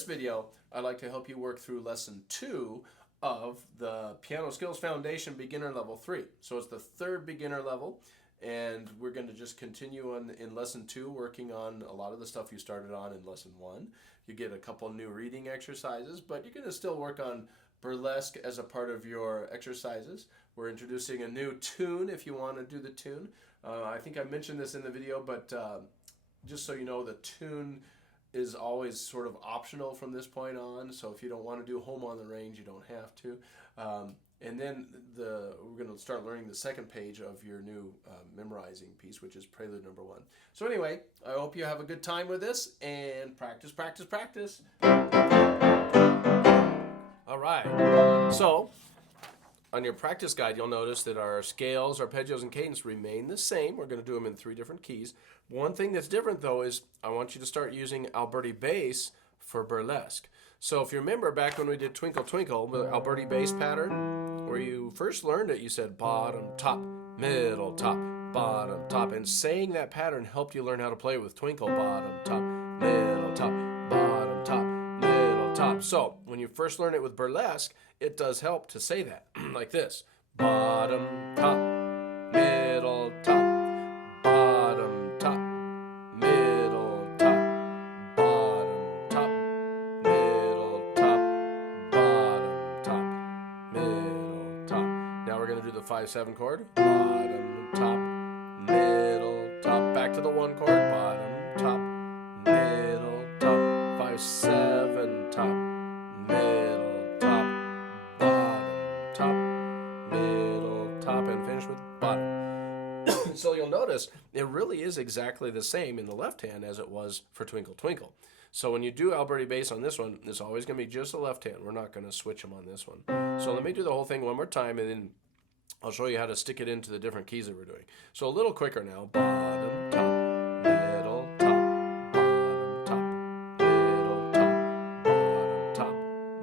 this video, I'd like to help you work through lesson 2 of the Piano Skills Foundation Beginner Level 3. So it's the third beginner level, and we're going to just continue on in lesson 2, working on a lot of the stuff you started on in lesson 1. You get a couple new reading exercises, but you're going to still work on burlesque as a part of your exercises. We're introducing a new tune if you want to do the tune. I think I mentioned this in the video, but just so you know, the tune is always sort of optional from this point on. So if you don't want to do Home on the Range, you don't have to. And then we're going to start learning the second page of your new memorizing piece, which is Prelude number 1. So anyway, I hope you have a good time with this, and practice, practice, practice. All right. So on your practice guide, you'll notice that our scales, arpeggios, and cadence remain the same. We're going to do them in 3 different keys. One thing that's different, though, is I want you to start using Alberti bass for burlesque. So if you remember back when we did Twinkle Twinkle, the Alberti bass pattern, where you first learned it, you said bottom, top, middle, top, bottom, top. And saying that pattern helped you learn how to play with Twinkle, bottom, top, middle, top, bottom, top, middle, top. So when you first learn it with burlesque, it does help to say that, like this. Bottom, top, middle, top, bottom, top, middle, top, bottom, top, middle, top, bottom, top, middle, top. Now we're going to do the 5-7 chord. Bottom, top, middle, top. Back to the 1 chord. Bottom, top, middle, top. 5-7, top, middle, top, bottom, top, middle, top, and finish with bottom. So you'll notice it really is exactly the same in the left hand as it was for Twinkle Twinkle. So when you do Alberti bass on this one, it's always going to be just the left hand. We're not going to switch them on this one. So let me do the whole thing one more time, and then I'll show you how to stick it into the different keys that we're doing. So a little quicker now. Bottom, top, middle, top, bottom, top, middle, top, bottom, top,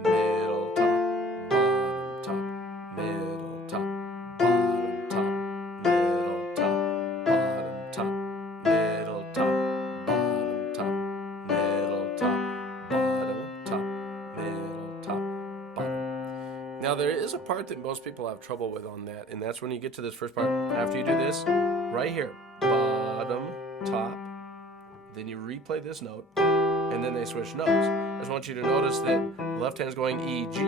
middle, top, bottom, top, middle, top, bottom, top, middle, top, bottom, top, middle, top, bottom, top, middle, top, bottom, top, middle, top, bottom. Now there is a part that most people have trouble with on that, and that's when you get to this first part. After you do this, right here, bottom, top, then you replay this note, and then they switch notes. I just want you to notice that left hand's going E, G,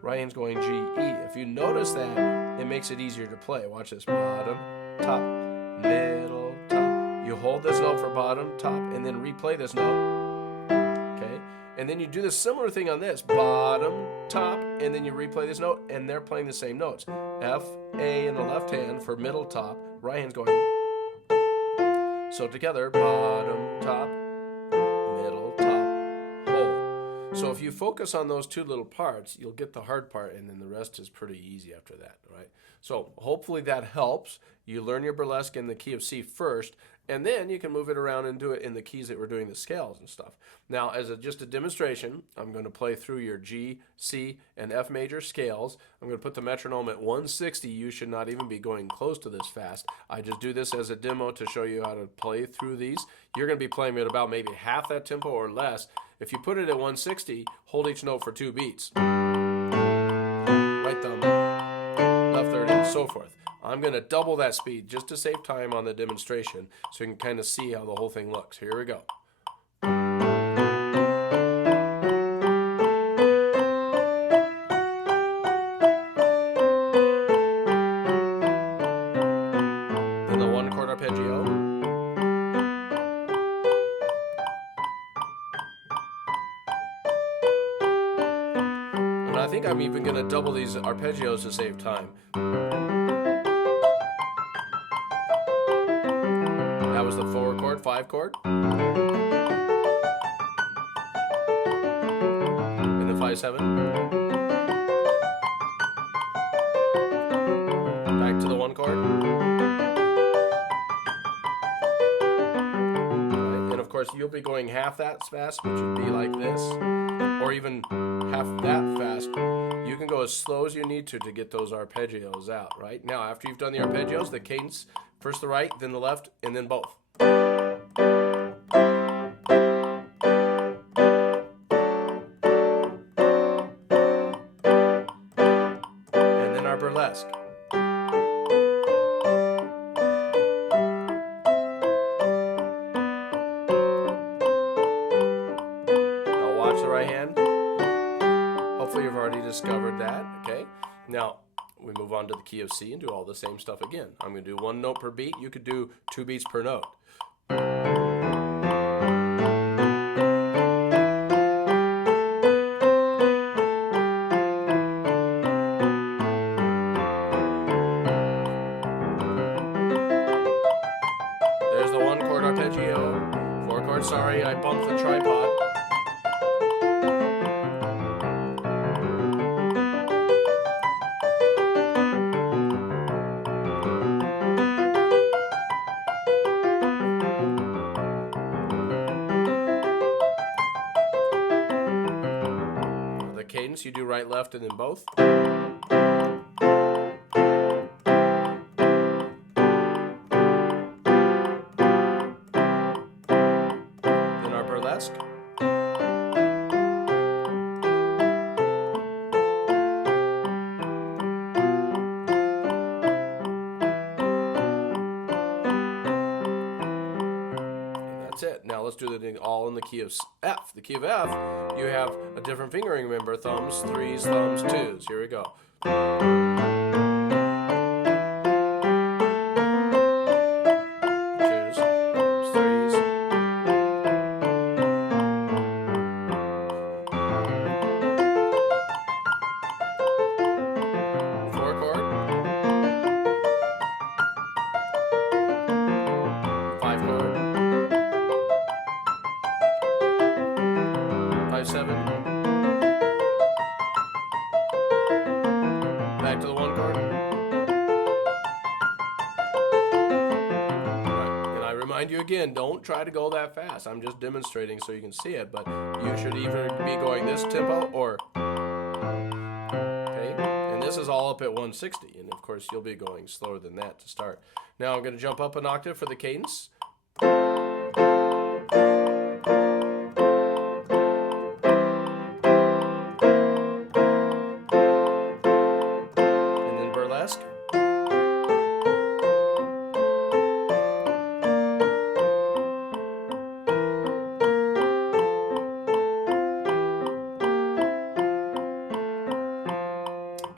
right hand's going G, E. If you notice that, it makes it easier to play. Watch this. Bottom, top, middle, top. You hold this note for bottom, top, and then replay this note. Okay? And then you do the similar thing on this. Bottom, top, and then you replay this note, and they're playing the same notes. F, A in the left hand for middle, top. Right hand's going. So together, bottom, top, middle, top, hold. So if you focus on those 2 little parts, you'll get the hard part, and then the rest is pretty easy after that, right? So hopefully that helps. You learn your burlesque in the key of C first, and then you can move it around and do it in the keys that we're doing the scales and stuff. Now, as just a demonstration, I'm going to play through your G, C, and F major scales. I'm going to put the metronome at 160. You should not even be going close to this fast. I just do this as a demo to show you how to play through these. You're going to be playing at about maybe half that tempo or less. If you put it at 160, hold each note for 2 beats. Right thumb, left third, and so forth. I'm going to double that speed just to save time on the demonstration so you can kind of see how the whole thing looks. Here we go. Then the 1 chord arpeggio. And I think I'm even going to double these arpeggios to save time. That was the 4 chord, 5 chord. And the 5-7. Back to the 1 chord. Right. And of course you'll be going half that fast, which would be like this, or even half that fast. You can go as slow as you need to get those arpeggios out, right? Now after you've done the arpeggios, the cadence, first the right, then the left, and then both. our burlesque. Now watch the right hand. Hopefully you've already discovered that, okay? Now, we move on to the key of C and do all the same stuff again. I'm going to do 1 note per beat. You could do 2 beats per note. There's the 1-chord arpeggio. 4-chord, sorry, I bumped the tripod. Cadence, you do right, left, and then both. Then our burlesque. That's it. Now let's do the thing all in the key of F. The key of F, you have a different fingering. Remember, thumbs, 3s, thumbs, 2s. Here we go. 2s, thumbs, 3s. 4-chord. 5-chord. 5-7. Back to the 1-chord. Right. And I remind you again, don't try to go that fast. I'm just demonstrating so you can see it, but you should either be going this tempo or, okay? And this is all up at 160, and of course you'll be going slower than that to start. Now I'm going to jump up an octave for the cadence. Burlesque.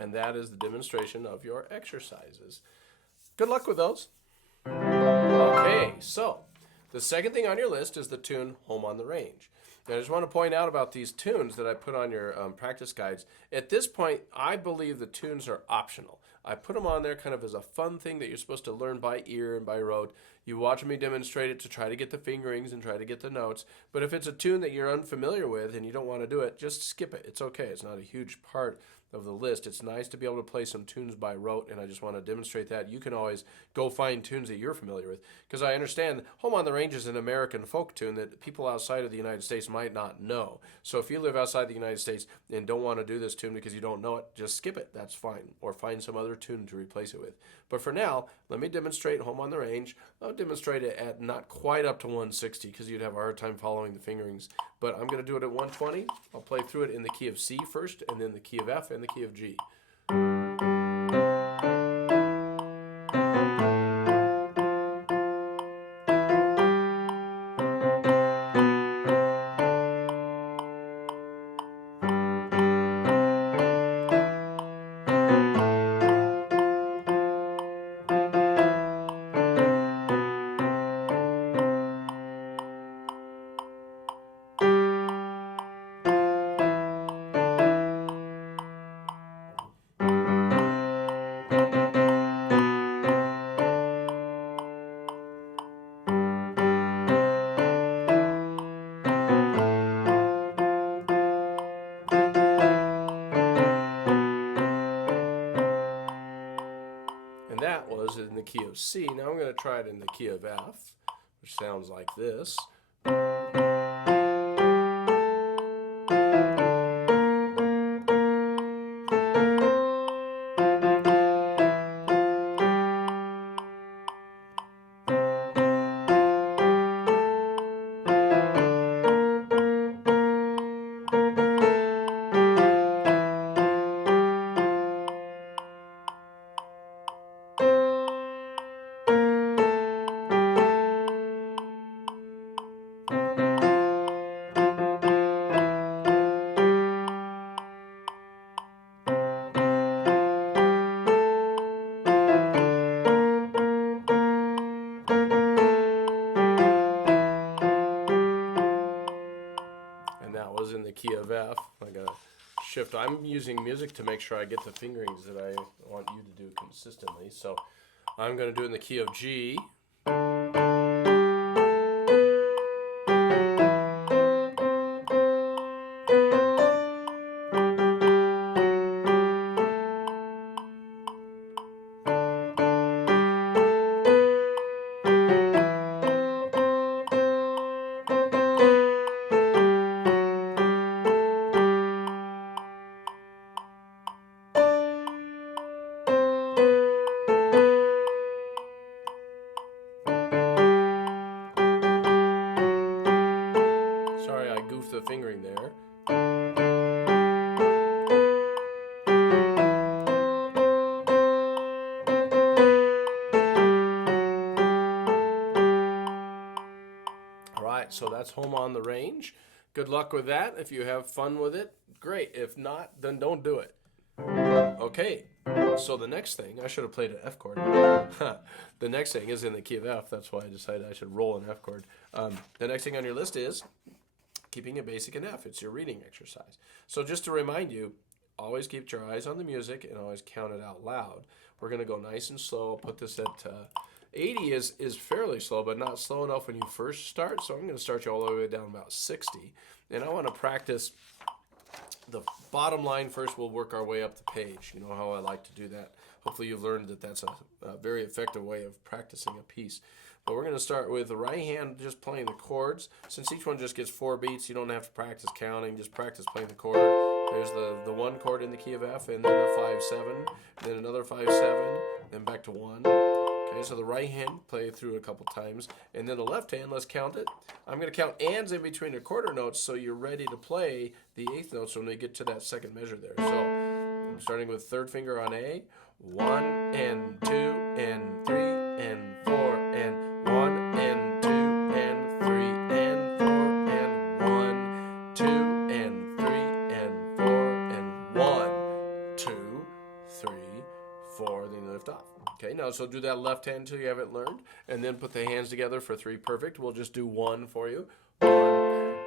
And that is the demonstration of your exercises. Good luck with those. Okay, so the second thing on your list is the tune Home on the Range. Now, I just want to point out about these tunes that I put on your practice guides. At this point, I believe the tunes are optional. I put them on there kind of as a fun thing that you're supposed to learn by ear and by rote. You watch me demonstrate it to try to get the fingerings and try to get the notes. But if it's a tune that you're unfamiliar with and you don't want to do it, just skip it. It's okay. It's not a huge part of the list. It's nice to be able to play some tunes by rote, and I just want to demonstrate that. You can always go find tunes that you're familiar with, because I understand Home on the Range is an American folk tune that people outside of the United States might not know. So if you live outside the United States and don't want to do this tune because you don't know it, just skip it. That's fine. Or find some other tune to replace it with. But for now, let me demonstrate Home on the Range. I'll demonstrate it at not quite up to 160 because you'd have a hard time following the fingerings. But I'm going to do it at 120. I'll play through it in the key of C first, and then the key of F and the key of G. And that was in the key of C. Now I'm going to try it in the key of F, which sounds like this. shift. I'm using music to make sure I get the fingerings that I want you to do consistently. So I'm going to do it in the key of G. Sorry, I goofed the fingering there. All right, so that's Home on the Range. Good luck with that. If you have fun with it, great. If not, then don't do it. Okay, so the next thing, I should have played an F chord. The next thing is in the key of F. That's why I decided I should roll an F chord. The next thing on your list is keeping it basic in F. It's your reading exercise. So just to remind you, always keep your eyes on the music and always count it out loud. We're going to go nice and slow. I'll put this at 80 is fairly slow, but not slow enough when you first start. So I'm going to start you all the way down about 60. And I want to practice the bottom line first. We'll work our way up the page. You know how I like to do that. Hopefully you've learned that that's a very effective way of practicing a piece. But we're going to start with the right hand just playing the chords. Since each one just gets 4 beats, you don't have to practice counting. Just practice playing the chord. There's the 1 chord in the key of F, and then the 5-7, then another 5-7, then back to 1. Okay, so the right hand, play it through a couple times. And then the left hand, let's count it. I'm going to count ands in between the quarter notes so you're ready to play the 8th notes when we get to that second measure there. So I'm starting with third finger on A. 1 and 2 and 3 and 4 and 1 and 2 and 3 and 4 and 1, 2 and 3 and 4 and 1, 2, 3, 4, then you lift off. Okay, now so do that left hand until you have it learned, and then put the hands together for 3 perfect. We'll just do 1 for you. 1,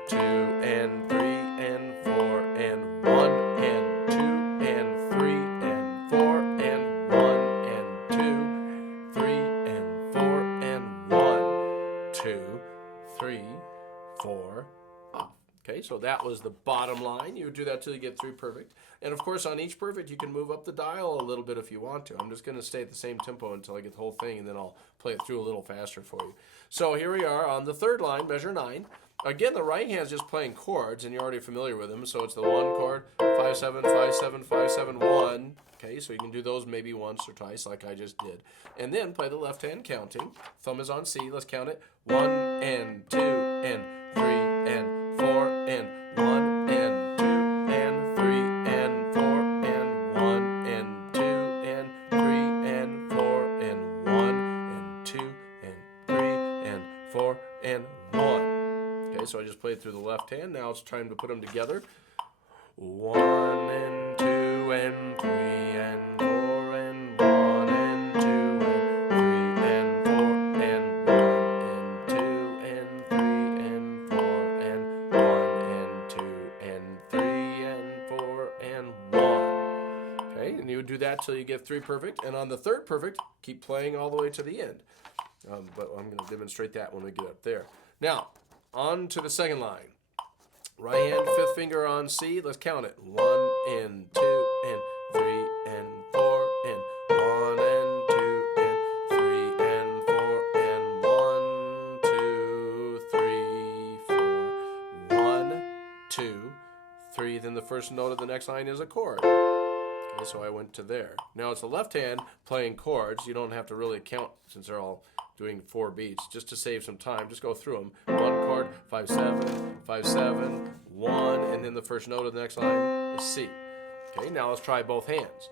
2 and 3 and 4 and 1 and 2 and 3 and 4 and 1 and 2, 3 and 4 and 1, 2, 3, 4, off. Okay, so that was the bottom line. You would do that till you get 3 perfect. And of course, on each perfect, you can move up the dial a little bit if you want to. I'm just going to stay at the same tempo until I get the whole thing, and then I'll play it through a little faster for you. So here we are on the third line, measure 9. Again, the right hand's just playing chords, and you're already familiar with them. So it's the 1 chord, 5-7, 5-7, 5-7, 1. Okay, so you can do those maybe once or twice like I just did. And then play the left hand counting. Thumb is on C. Let's count it. 1 and 2 and 3 and 4 and 1 and 2 and 3 and 4 and 1 and 2 and 3 and 4 and 1 and 2 and 3 and 4 and 1. Okay, so I just played through the left hand. Now it's time to put them together. 1 and 2 and 3 and 4 and 1 and 2 and 3 and 4 and 1 and 2 and 3 and 4 and 1 and 2 and 3 and 4 and 1. Okay, and you would do that till you get 3 perfect. And on the third perfect, keep playing all the way to the end. But I'm going to demonstrate that when we get up there. Now, on to the second line. Right hand, 5th finger on C. Let's count it. 1 and 2 and 3 and 4 and 1 and 2 and 3 and 4 and 1, 2, 3, 4. 1, 2, 3. Then the first note of the next line is a chord. Okay, so I went to there. Now it's the left hand playing chords. You don't have to really count since they're all doing 4 beats. Just to save some time, just go through them. 1 chord, 5-7, 5-7, 1, and then the first note of the next line is C. Okay, now let's try both hands.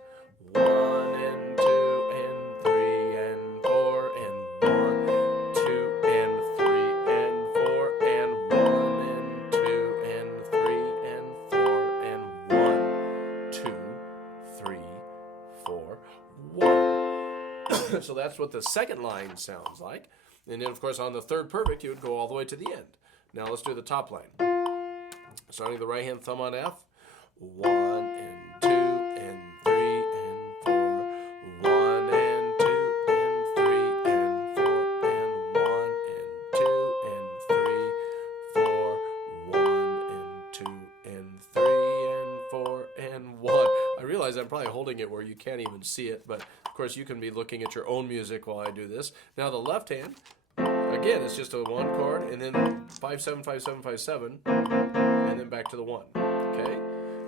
1 and 2 and 3 and 4 and 1, 2 and 3 and 4 and 1 and 2 and 3 and 4 and 1, 2, 3, 4, 1. So that's what the second line sounds like. And then, of course, on the third perfect, you would go all the way to the end. Now let's do the top line. Starting the right hand thumb on F. 1 and probably holding it where you can't even see it, but of course you can be looking at your own music while I do this. Now the left hand, again, it's just a 1 chord, and then 5 7 5 7 5 7, and then back to the 1. Okay,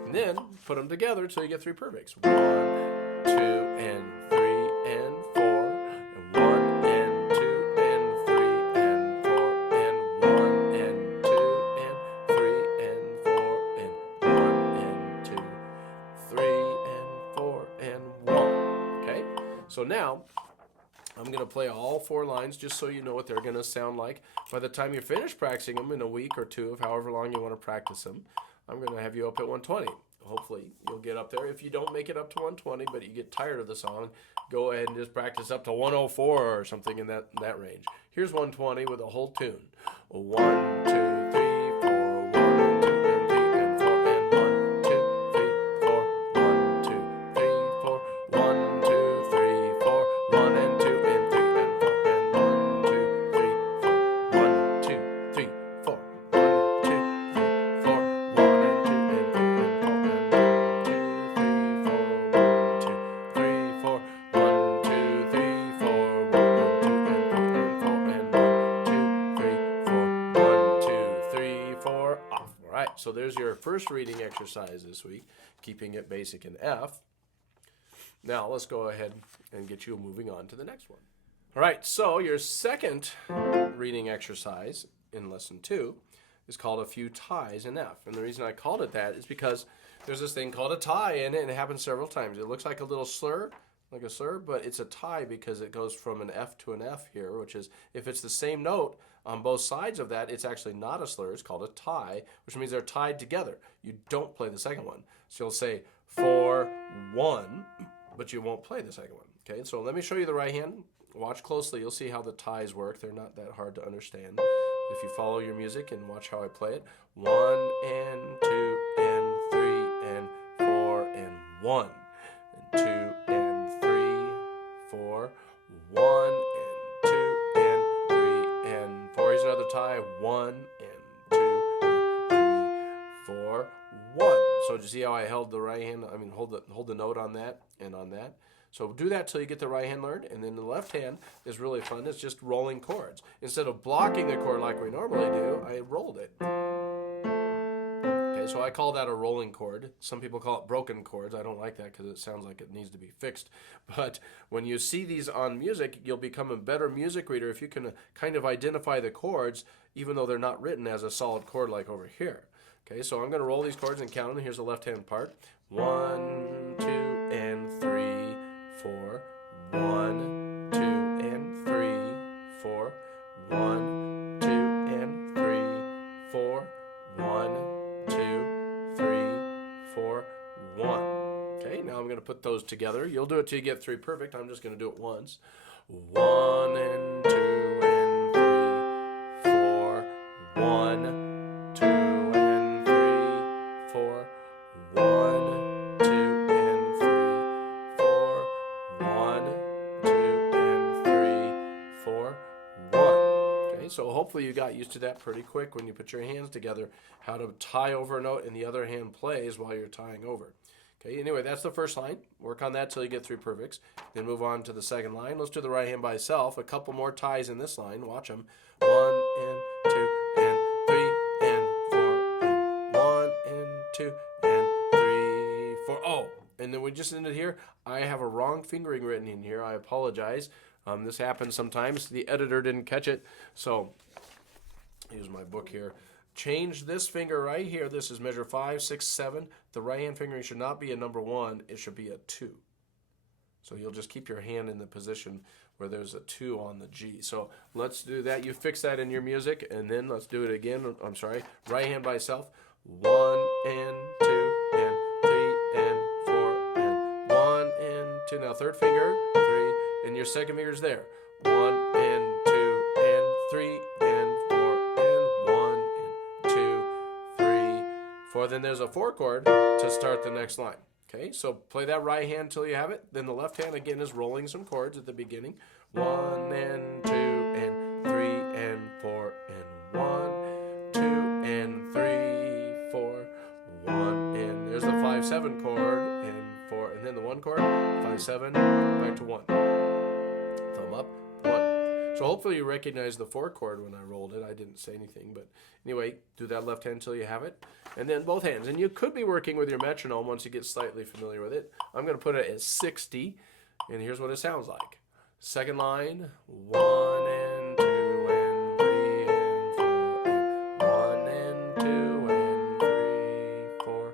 and then put them together until you get 3 perfects. 1, 2, and 3, and 4, and 1, and 2, and 3, and 4, and 1, and 2, and 3, and 4, and 1, and 2, 3, and 4, and 1. Okay, so now I'm going to play all 4 lines just so you know what they're going to sound like. By the time you're finished practicing them in a week or 2 of however long you want to practice them, I'm going to have you up at 120. Hopefully you'll get up there. If you don't make it up to 120 but you get tired of the song, go ahead and just practice up to 104 or something in that range. Here's 120 with a whole tune. 1, 2, 3, 4, 1, 2, and 3, and 4, and 1, 2, 3, 4, 1, 2, 3, 4, 1, 2, 3, 4, 1, and 2, and 3, and 4, and 1, 2, 3, 4, 1, 2, 3, 4, 1, 2, 3, 4, 1, and 2, and 3, and 4, and 1, 2, 3, 4, 1, 2, 3, 4, 1, 2, 3, 4, 1, 2, and 3, and 4, and 1, 2, 3, 4, 1, 2, 3, 4, off. All right, so there's your first reading exercise this week, keeping it basic in F. Now let's go ahead and get you moving on to the next one. All right, so your second reading exercise in lesson 2 is called a few ties in F. And the reason I called it that is because there's this thing called a tie in it, and it happens several times. It looks like a little slur, like a slur, but it's a tie because it goes from an F to an F here, which is, if it's the same note on both sides of that, it's actually not a slur. It's called a tie, which means they're tied together. You don't play the second one. So you'll say 4, 1, but you won't play the second one. Okay, so let me show you the right hand. Watch closely. You'll see how the ties work. They're not that hard to understand if you follow your music and watch how I play it. 1 and 2 and 3 and 4 and 1 and 2 and 3, 4, 1 and 2 and 3 and 4. Here's another tie. 1 and 2 and 3, 4, 1. So do you see how I held the right hand? I mean, hold the note on that and on that. So do that till you get the right hand learned, and then the left hand is really fun. It's just rolling chords. Instead of blocking the chord like we normally do, I rolled it. Okay, so I call that a rolling chord. Some people call it broken chords. I don't like that because it sounds like it needs to be fixed. But when you see these on music, you'll become a better music reader if you can kind of identify the chords, even though they're not written as a solid chord like over here. Okay, so I'm going to roll these chords and count them. Here's the left-hand part. 1, 2, and 3, 4, 1, 2, and 3, 4, 1, 2, and 3, 4, 1, 2, 3, 4, 1. Okay, now I'm going to put those together. You'll do it till you get 3 perfect. I'm just going to do it once. 1 and 2 and 3, 4, 1, 2 and 3, 4, 1, 2 and 3, 4, 1, 2 and 3, 4, 1. Okay, so hopefully you got used to that pretty quick when you put your hands together, how to tie over a note and the other hand plays while you're tying over. Okay, anyway, that's the first line. Work on that till you get 3 perfects. Then move on to the second line. Let's do the right hand by itself. A couple more ties in this line. Watch them. 1 and 2 and 3 and 4 and 1 and 2 and 3, 4. Oh, and then we just ended here. I have a wrong fingering written in here. I apologize. This happens sometimes. The editor didn't catch it. So here's my book here. Change this finger right here. This is measure 5, 6, 7. The right hand fingering should not be a number 1. It should be a 2. So you'll just keep your hand in the position where there's a 2 on the G. So let's do that. You fix that in your music, and then let's do it again. I'm sorry. Right hand by itself. 1 and 2 and 3 and 4 and 1 and 2. Now third finger, 3, and your second finger's there. 1 and 2 and 3 and 4 and 1 and 2, 3, 4. Then there's a 4 chord to start the next line. Okay, so play that right hand till you have it. Then the left hand again is rolling some chords at the beginning. 1 and 2 and 3 and 4 and 1, 2 and 3, 4, 1, and there's the 5, 7 chord and 4, and then the 1 chord, 5/7, back to 1. Thumb up, 1. So hopefully you recognize the 4 chord when I rolled it. I didn't say anything, but anyway, do that left hand until you have it, and then both hands. And you could be working with your metronome once you get slightly familiar with it. I'm going to put it at 60, and here's what it sounds like. Second line, 1 and 2 and 3 and 4 and 1 and 2 and 3, 4,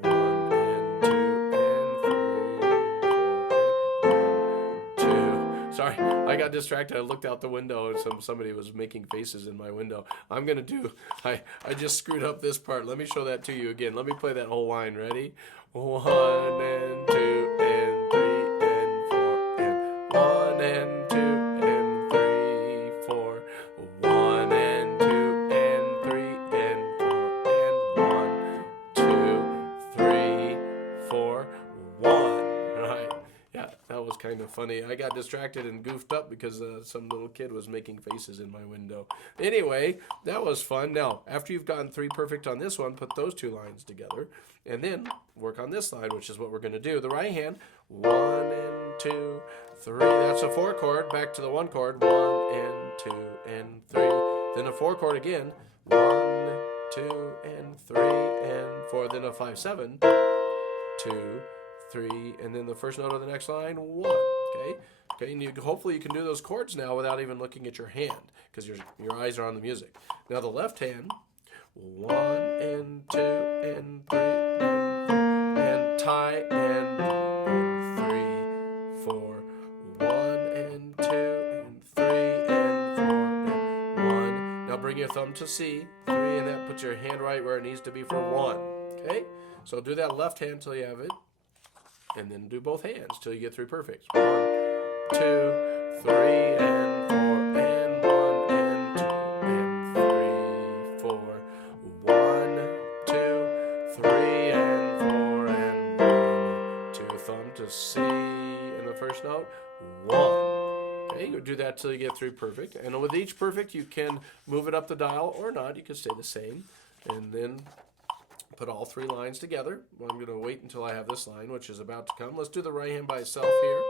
1 and 2 and 3, 4 and 1, 2. Sorry, I got distracted. I looked out the window and somebody was making faces in my window. I'm gonna do. I just screwed up this part. Let me show that to you again. Let me play that whole line. Ready? 1 and 2 and 3 and 4 and 1 and 2 and 3, 4, 1 and 2 and 3 and 4 and 1, 2, 3, 4, 1. Right? Yeah, that was kind of funny. I got distracted and goofed up because some little kid was making faces in my window. Anyway, that was fun. Now, after you've gotten 3 perfect on this one, put those 2 lines together, and then work on this line, which is what we're going to do. The right hand, 1 and 2, 3. That's a 4 chord. Back to the 1 chord. 1 and 2 and 3. Then a 4 chord again. 1, 2 and 3 and 4. Then a 5/7. 2, 3, and then the first note of the next line, 1. Okay, and hopefully you can do those chords now without even looking at your hand, because your eyes are on the music. Now the left hand, 1 and 2 and 3 and tie and 3, 4, 1 and 2 and 3 and 4 and 1. Now bring your thumb to C, 3, and that puts your hand right where it needs to be for 1. Okay, so do that left hand till you have it. And then do both hands till you get 3 perfects. 1, 2, 3, and 4, and 1, and 2, and 3, 4. 1, 2, 3, and 4, and 1, 2. Thumb to C in the first note. 1. Okay, you do that till you get 3 perfect. And with each perfect, you can move it up the dial or not. You can stay the same. And then put all 3 lines together. Well, I'm going to wait until I have this line, which is about to come. Let's do the right hand by itself here.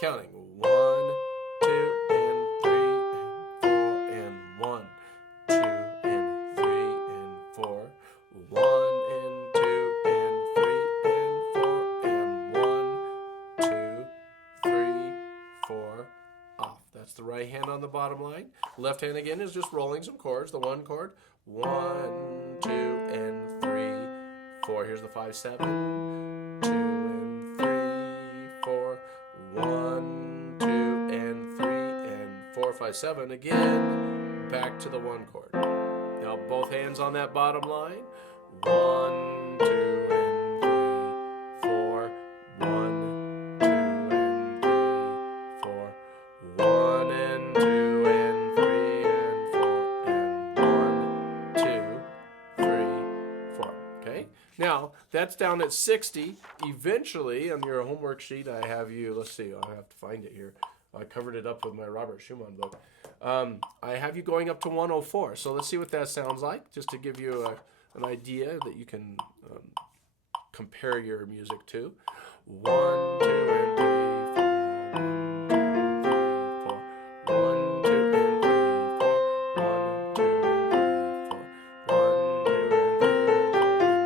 Counting 1, 2, and 3, and 4, and 1, 2, and 3, and 4, 1, and 2, and 3, and 4, and 1, 2, 3, 4, off. That's the right hand on the bottom line. Left hand again is just rolling some chords. The 1 chord, 1, 2, and 3, 4. Here's the 5/7, 2 and 3, 4, 1, 2 and 3 and 4, 5/7 again. Back to the 1 chord. Now both hands on that bottom line. 1, 2 and 3, 4, 1, 2 and 3, 4, 1 and 2 and 3 and 4 and 1, 2, 3, 4. Okay. Now, that's down at 60. Eventually, on your homework sheet, I have you, let's see, I have to find it here. I covered it up with my Robert Schumann book. I have you going up to 104. So let's see what that sounds like, just to give you an idea that you can compare your music to. 1, 2, and 3, 4, 1, 2, 3, 4, 1, 2, and 3,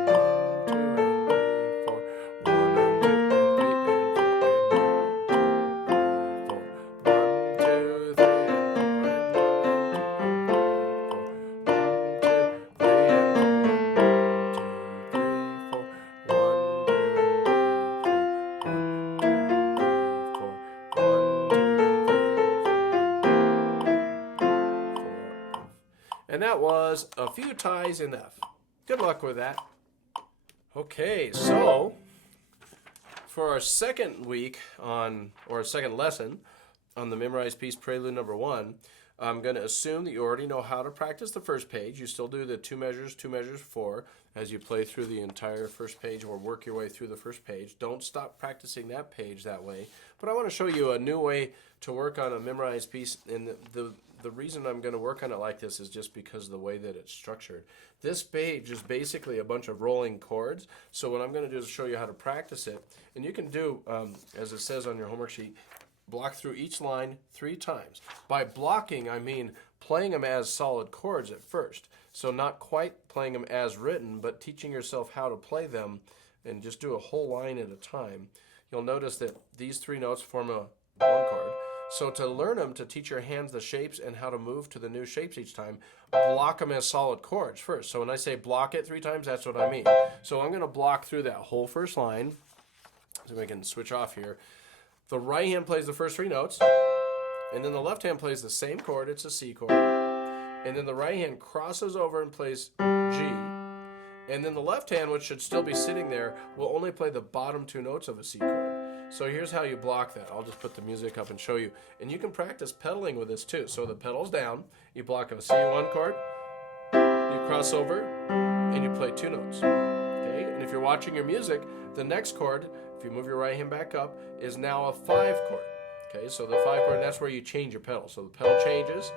4, 1, 2, and 3, 4, 1, 2, and 3, 4, 1, 2, and 3, and that was a few ties in F. Good luck with that. Okay, so for our second week or second lesson on the memorized piece Prelude number 1, I'm going to assume that you already know how to practice the first page. You still do the 2 measures, 4 as you play through the entire first page or work your way through the first page. Don't stop practicing that page that way. But I want to show you a new way to work on a memorized piece. And the reason I'm going to work on it like this is just because of the way that it's structured. This page is basically a bunch of rolling chords. So what I'm going to do is show you how to practice it. And you can do, as it says on your homework sheet, block through each line 3 times. By blocking, I mean playing them as solid chords at first. So not quite playing them as written, but teaching yourself how to play them and just do a whole line at a time. You'll notice that these 3 notes form a 1 chord. So to learn them, to teach your hands the shapes and how to move to the new shapes each time, block them as solid chords first. So when I say block it 3 times, that's what I mean. So I'm going to block through that whole first line. So we can switch off here. The right hand plays the first 3 notes, and then the left hand plays the same chord. It's a C chord. And then the right hand crosses over and plays G. And then the left hand, which should still be sitting there, will only play the bottom 2 notes of a C chord. So here's how you block that. I'll just put the music up and show you. And you can practice pedaling with this too. So the pedal's down, you block a C1 chord, you cross over, and you play 2 notes. Okay? And if you're watching your music, the next chord, if you move your right hand back up, is now a 5 chord. Okay, so the 5 chord, that's where you change your pedal. So the pedal changes,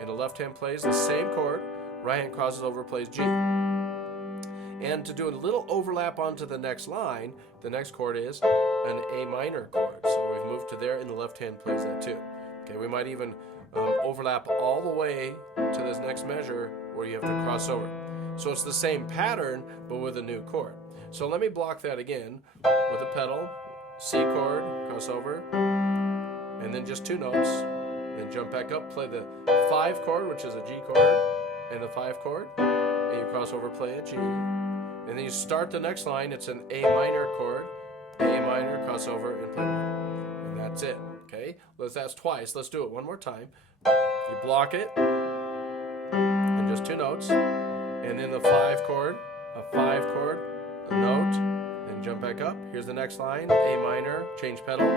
and the left hand plays the same chord, right hand crosses over, plays G. And to do a little overlap onto the next line, the next chord is an A minor chord. So we've moved to there, and the left hand plays that too. Okay, we might even overlap all the way to this next measure where you have to cross over. So it's the same pattern, but with a new chord. So let me block that again with a pedal, C chord, cross over, and then just 2 notes. Then jump back up, play the 5 chord, which is a G chord, and the 5 chord, and you cross over, play a G. And then you start the next line, it's an A minor chord, A minor, cross over, and play 1. And that's it, okay? That's twice. Let's do it one more time. You block it, and just 2 notes, and then the 5 chord, a 5 chord, a note, then jump back up. Here's the next line, A minor, change pedal,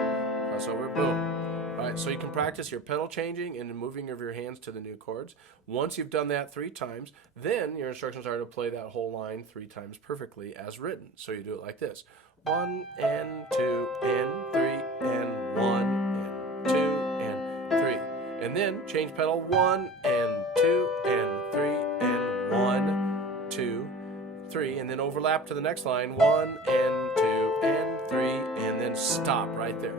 cross over, boom. All right, so you can practice your pedal changing and the moving of your hands to the new chords. Once you've done that 3 times, then your instructions are to play that whole line 3 times perfectly as written. So you do it like this. 1 and 2 and 3 and 1 and 2 and 3. And then change pedal 1 and 2 and 3 and 1, 2, 3. And then overlap to the next line 1 and 2 and 3 and then stop right there.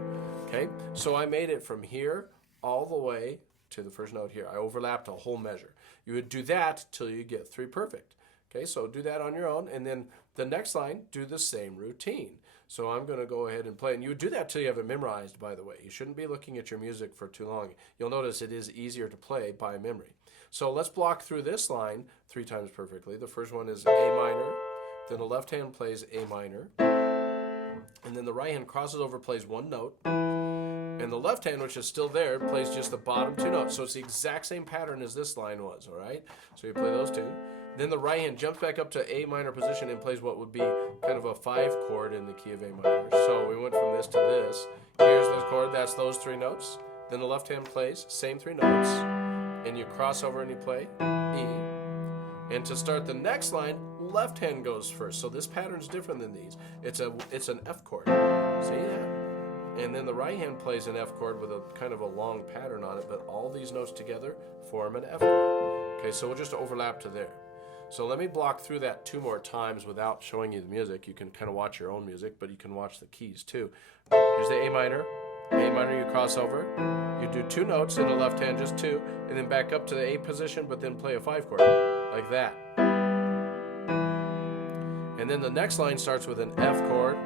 Okay, so I made it from here all the way to the first note here. I overlapped a whole measure. You would do that till you get 3 perfect. Okay, so do that on your own, and then the next line, do the same routine. So I'm going to go ahead and play, and you would do that till you have it memorized, by the way. You shouldn't be looking at your music for too long. You'll notice it is easier to play by memory. So let's block through this line 3 times perfectly. The first one is A minor, then the left hand plays A minor, and then the right hand crosses over, plays 1 note, and the left hand, which is still there, plays just the bottom 2 notes. So it's the exact same pattern as this line was, all right? So you play those 2. Then the right hand jumps back up to A minor position and plays what would be kind of a 5 chord in the key of A minor. So we went from this to this. Here's the chord, that's those 3 notes. Then the left hand plays, same 3 notes, and you cross over and you play E. And to start the next line, left hand goes first. So this pattern's different than these. It's an F chord. See that? And then the right hand plays an F chord with a kind of a long pattern on it, but all these notes together form an F chord. Okay, so we'll just overlap to there. So let me block through that 2 more times without showing you the music. You can kind of watch your own music, but you can watch the keys too. Here's the A minor. A minor, you cross over. You do 2 notes in the left hand, just 2, and then back up to the A position, but then play a 5 chord, like that. And then the next line starts with an F chord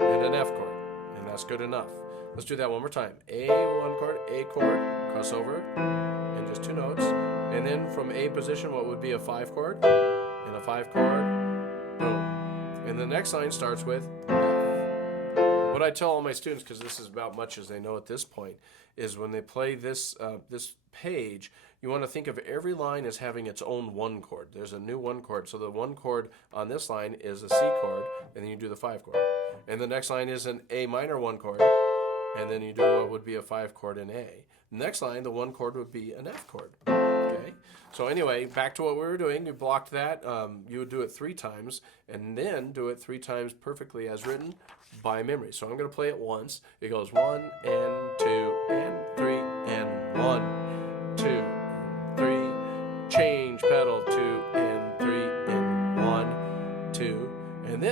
and an F chord. And that's good enough. Let's do that one more time. A1 chord, A chord, cross over, and just 2 notes. And then from A position, what would be a 5 chord, and a 5 chord, boom. And the next line starts with F. What I tell all my students, because this is about much as they know at this point, is when they play this page, you want to think of every line as having its own 1 chord. There's a new 1 chord. So the 1 chord on this line is a C chord, and then you do the 5 chord. And the next line is an A minor 1 chord, and then you do what would be a 5 chord in A. Next line, the 1 chord would be an F chord. Okay? So anyway, back to what we were doing. You blocked that. You would do it 3 times, and then do it 3 times perfectly as written by memory. So I'm going to play it once. It goes 1 and 2 and 3 and 1, 2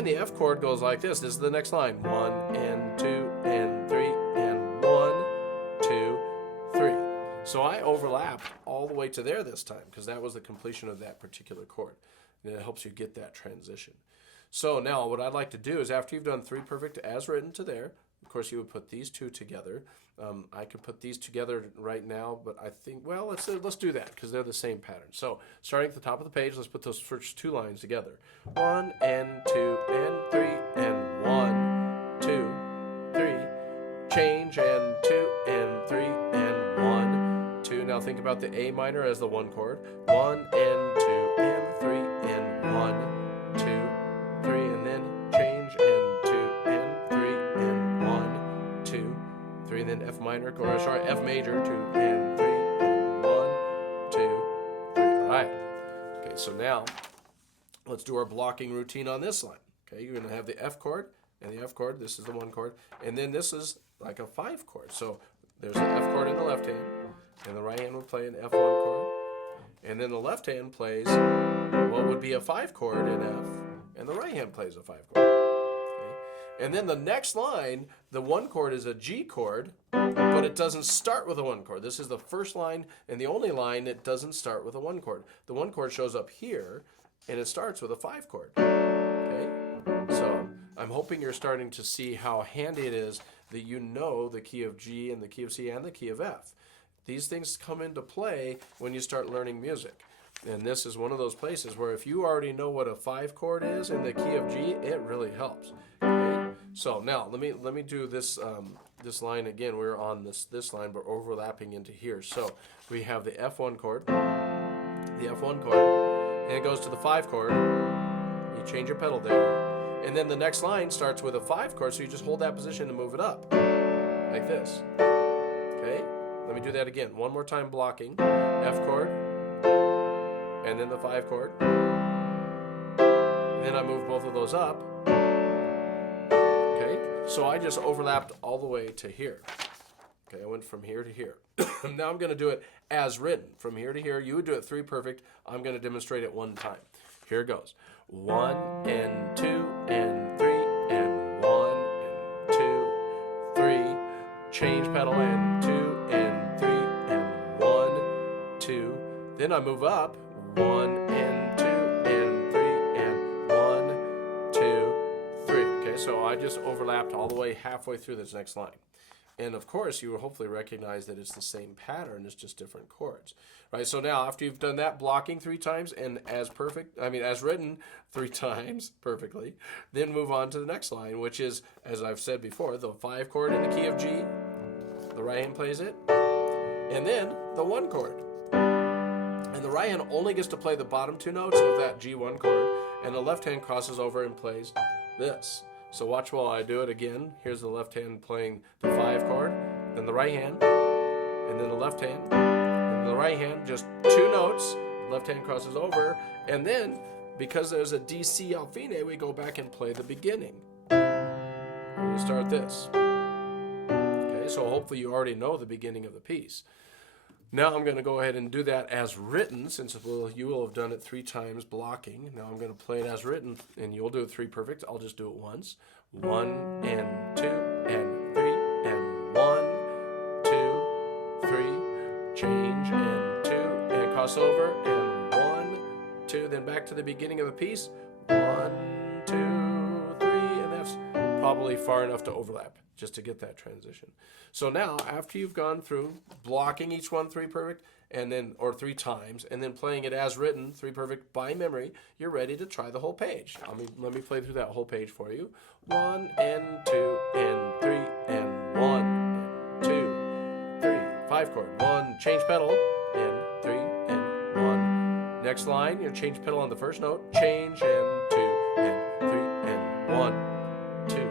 then the F chord goes like this. This is the next line. 1 and 2 and 3 and 1, 2, 3. So I overlapped all the way to there this time because that was the completion of that particular chord. And it helps you get that transition. So now what I'd like to do is after you've done 3 perfect as written to there, of course you would put these two together. I could put these together right now, but I think, well, let's do that because they're the same pattern. So starting at the top of the page, let's put those first 2 lines together. 1 and 2 and 3 and 1, 2, 3. Change and 2 and 3 and 1, 2. Now think about the A minor as the 1 chord. 1 and 2 and 3 and 1, 2, 3, and then change and 2 and 3 and 1, 2, 3, and then F minor, or sorry, F major, 2 and 3 and 1, 2, 3. All right. Okay, so now let's do our blocking routine on this line. Okay, you're going to have the F chord and the F chord. This is the 1 chord, and then this is like a 5 chord. So there's an F chord in the left hand, and the right hand will play an F1 chord, and then the left hand plays what would be a 5 chord in F, and the right hand plays a 5 chord. Okay? And then the next line, the 1 chord is a G chord, but it doesn't start with a 1 chord. This is the first line and the only line that doesn't start with a 1 chord. The 1 chord shows up here, and it starts with a 5 chord. Okay? So I'm hoping you're starting to see how handy it is that you know the key of G and the key of C and the key of F. These things come into play when you start learning music. And this is one of those places where if you already know what a 5 chord is in the key of G, it really helps. Okay? So now let me do this this line again. We're on this line, but overlapping into here. So we have the F1 chord, and it goes to the 5 chord. You change your pedal there. And then the next line starts with a 5 chord, so you just hold that position and move it up, like this. Okay? Let me do that again. One more time blocking. F chord, and then the 5 chord. And then I move both of those up. Okay? So I just overlapped all the way to here. Okay, I went from here to here. Now I'm going to do it as written. From here to here, you would do it 3 perfect. I'm going to demonstrate it 1 time. Here it goes. 1 and 2 and 3 and 1 and 2, 3. Change pedal and 2 and 3 and 1, 2. Then I move up. 1 and 2 and 3 and 1, 2, 3. Okay, so I just overlapped all the way halfway through this next line. And of course, you will hopefully recognize that it's the same pattern, it's just different chords. Right? So now, after you've done that blocking 3 times and as written 3 times perfectly, then move on to the next line, which is, as I've said before, the 5 chord in the key of G. The right hand plays it. And then the 1 chord. And the right hand only gets to play the bottom 2 notes of that G1 chord, and the left hand crosses over and plays this. So watch while I do it again. Here's the left hand playing the 5 chord, then the right hand, and then the left hand, and the right hand, just 2 notes, left hand crosses over, and then, because there's a D, C, Al fine, we go back and play the beginning. And we start this. Okay, so hopefully you already know the beginning of the piece. Now I'm going to go ahead and do that as written, since you will have done it 3 times blocking. Now I'm going to play it as written, and you'll do it 3 perfect. I'll just do it once. 1 and 2 and 3 and 1, 2, 3. Change and 2 and cross over and 1, 2. Then back to the beginning of the piece. 1, 2, 3, and that's probably far enough to overlap, just to get that transition. So now, after you've gone through blocking each one 3 perfect, and then, or 3 times, and then playing it as written 3 perfect by memory, you're ready to try the whole page. Let me play through that whole page for you. 1 and 2 and 3 and 1 and 2, 3. 5 chord. 1, change pedal, and 3 and 1. Next line, you change pedal on the first note, change and 2 and 3 and 1, 2.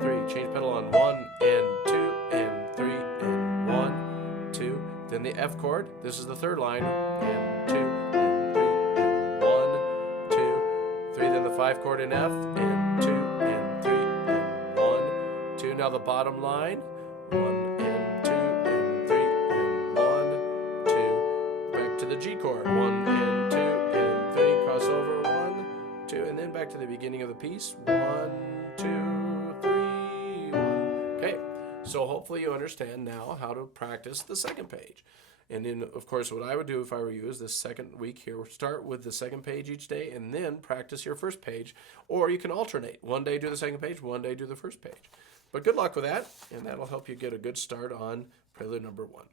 3, change pedal on 1 and 2 and 3 and 1, 2. Then the F chord, this is the 3rd line, and 2 and 3 and 1, 2, 3. Then the 5 chord in F, and 2 and 3 and 1, 2. Now the bottom line, 1 and 2 and 3 and 1, 2. Back to the G chord, 1 and 2 and 3, cross over 1, 2, and then back back to the beginning of the piece. 1, 2, 3, 1. Okay, so hopefully you understand now how to practice the second page. And then, of course, what I would do if I were you is this second week here, start with the second page each day and then practice your first page. Or you can alternate. One day do the second page, one day do the first page. But good luck with that, and that'll help you get a good start on Prelude number 1.